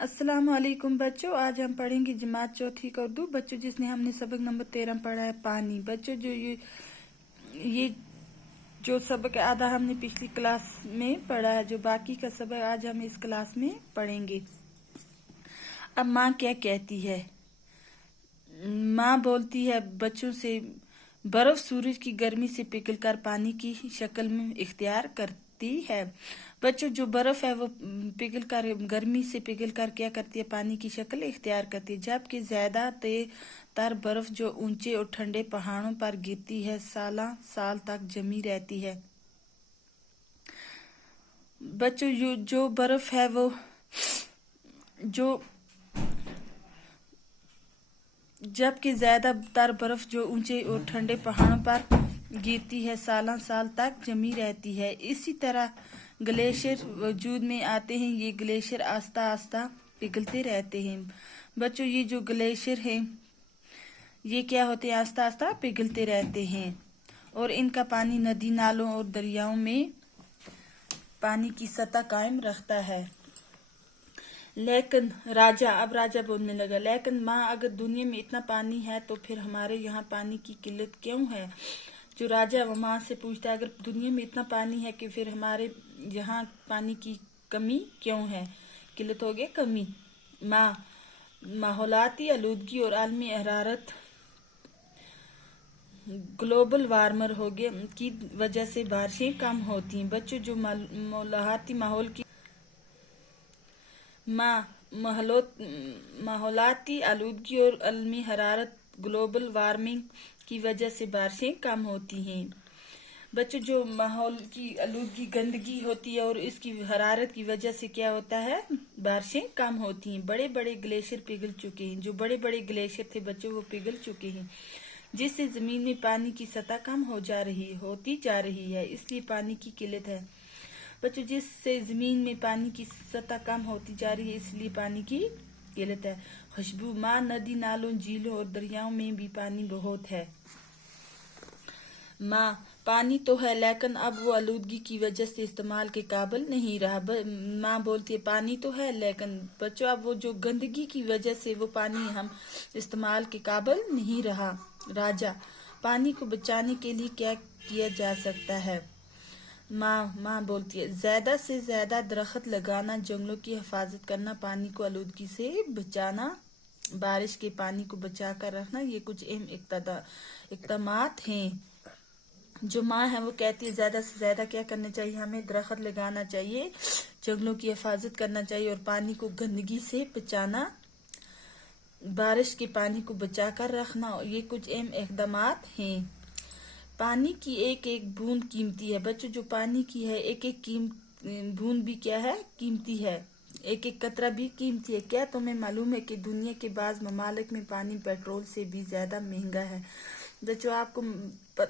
अस्सलाम वालेकुम बच्चों, आज हम पढ़ेंगे जमात चौथी का उर्दू। बच्चों जिसने हमने सबक नंबर 13 पढ़ा है पानी। बच्चों जो ये जो सबक आधा हमने पिछली क्लास में पढ़ा है, जो बाकी का सबक आज हम इस क्लास में पढ़ेंगे। अब माँ क्या कहती है? माँ बोलती है बच्चों से, बर्फ सूरज की गर्मी से पिघलकर पानी की शक्ल में इख्तियार करती है। बच्चों जो बर्फ है वो पिघलकर गर्मी से पिघलकर क्या करती है? पानी की शक्ल इख्तियार करती है। जबकि ज्यादा तर बर्फ जो ऊंचे और ठंडे पहाड़ों पर गिरती है, साल तक जमी रहती है। बच्चों जो बर्फ है वो जबकि ज्यादातर बर्फ जो ऊंचे और ठंडे पहाड़ों पर गिरती है, साल तक जमी रहती है। इसी तरह ग्लेशियर वजूद में आते हैं। ये ग्लेशियर आस्ता आस्ता पिघलते रहते हैं। बच्चों ये जो ग्लेशियर हैं ये क्या होते हैं? आस्ता आस्ता पिघलते रहते हैं और इनका पानी नदी नालों और दरियाओं में पानी की सतह कायम रखता है। लेकिन राजा बोलने लगा, लेकिन माँ अगर दुनिया में इतना पानी है तो फिर हमारे यहाँ पानी की किल्लत क्यों है? जो राजा वो माँ से पूछता है, अगर दुनिया में इतना पानी है कि फिर हमारे यहाँ पानी की कमी क्यों है? किल्लत हो गई, कमी। माँ माहौलाती आलूदगी और आलमी हरारत ग्लोबल वार्मर हो गए की वजह से बारिशें कम होती हैं। बच्चों जो माहौलाती माहौल की माहौलाती आलूदगी और आलमी हरारत ग्लोबल वार्मिंग की वजह से बारिशें कम होती हैं। बच्चों जो माहौल की आलूदगी गंदगी होती है और इसकी हरारत की वजह से क्या होता है? बारिशें कम होती हैं। बड़े बड़े ग्लेशियर पिघल चुके हैं। जो बड़े बड़े ग्लेशियर थे बच्चों वो पिघल चुके हैं, जिससे जमीन में पानी की सतह कम होती जा रही है। इसलिए पानी की किल्लत है। बच्चों जिससे जमीन में पानी की सतह कम होती जा रही है, इसलिए पानी की किल्लत है। खुशबू माँ नदी नालों झीलों और दरियाओं में भी पानी बहुत है। माँ पानी तो है लेकिन अब वो आलूदगी की वजह से इस्तेमाल के काबिल नहीं रहा। माँ बोलती है पानी तो है लेकिन बच्चों अब वो जो गंदगी की वजह से वो पानी हम इस्तेमाल के काबिल नहीं रहा। राजा पानी को बचाने के लिए क्या किया जा सकता है? माँ बोलती है ज्यादा से ज्यादा दरख्त लगाना, जंगलों की हिफाजत करना, पानी को आलूदगी से बचाना, बारिश के पानी को बचा कर रखना, ये कुछ अहम इक़दामात हैं। जो माँ है वो कहती है ज्यादा से ज्यादा क्या करना चाहिए? हमें दरख्त लगाना चाहिए, जंगलों की हिफाजत करना चाहिए और पानी को गंदगी से बचाना, बारिश के पानी को बचा कर रखना, ये कुछ अहम इक़दामात हैं। पानी की एक एक बूंद कीमती है। बच्चों जो पानी की है एक एक बूंद भी क्या है? कीमती है। एक एक कतरा भी कीमती है। क्या तुम्हें मालूम है कि दुनिया के बाज़ ममालिक में पानी पेट्रोल से भी ज्यादा महंगा है? बच्चों आपको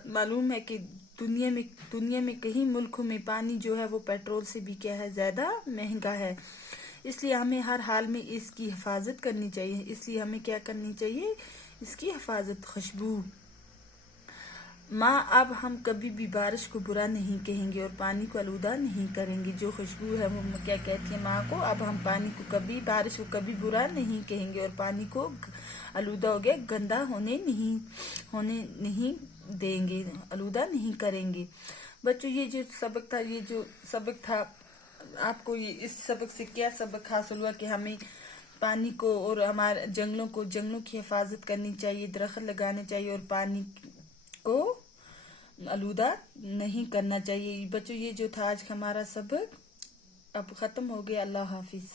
मालूम है कि दुनिया में कई मुल्कों में पानी जो है वो पेट्रोल से भी क्या है? ज्यादा महंगा है। इसलिए हमें हर हाल में इसकी हिफाजत करनी चाहिए। इसलिए हमें क्या करनी चाहिए? इसकी हिफाजत। खुशबू माँ अब हम कभी भी बारिश को बुरा नहीं कहेंगे और पानी को आलूदा नहीं करेंगे। जो खुशबू है वो क्या कहती है माँ को? अब हम पानी को बारिश को कभी बुरा नहीं कहेंगे और पानी को आलूदा हो गया गंदा होने नहीं देंगे, आलूदा नहीं करेंगे। बच्चों ये जो सबक था आपको इस सबक से क्या सबक हासिल हुआ? कि हमें पानी को और हमारे जंगलों की हिफाजत करनी चाहिए, दरख्त लगाने चाहिए और पानी को आलूदा नहीं करना चाहिए। बच्चों ये जो था आज हमारा सबक अब खत्म हो गया। अल्लाह हाफिज।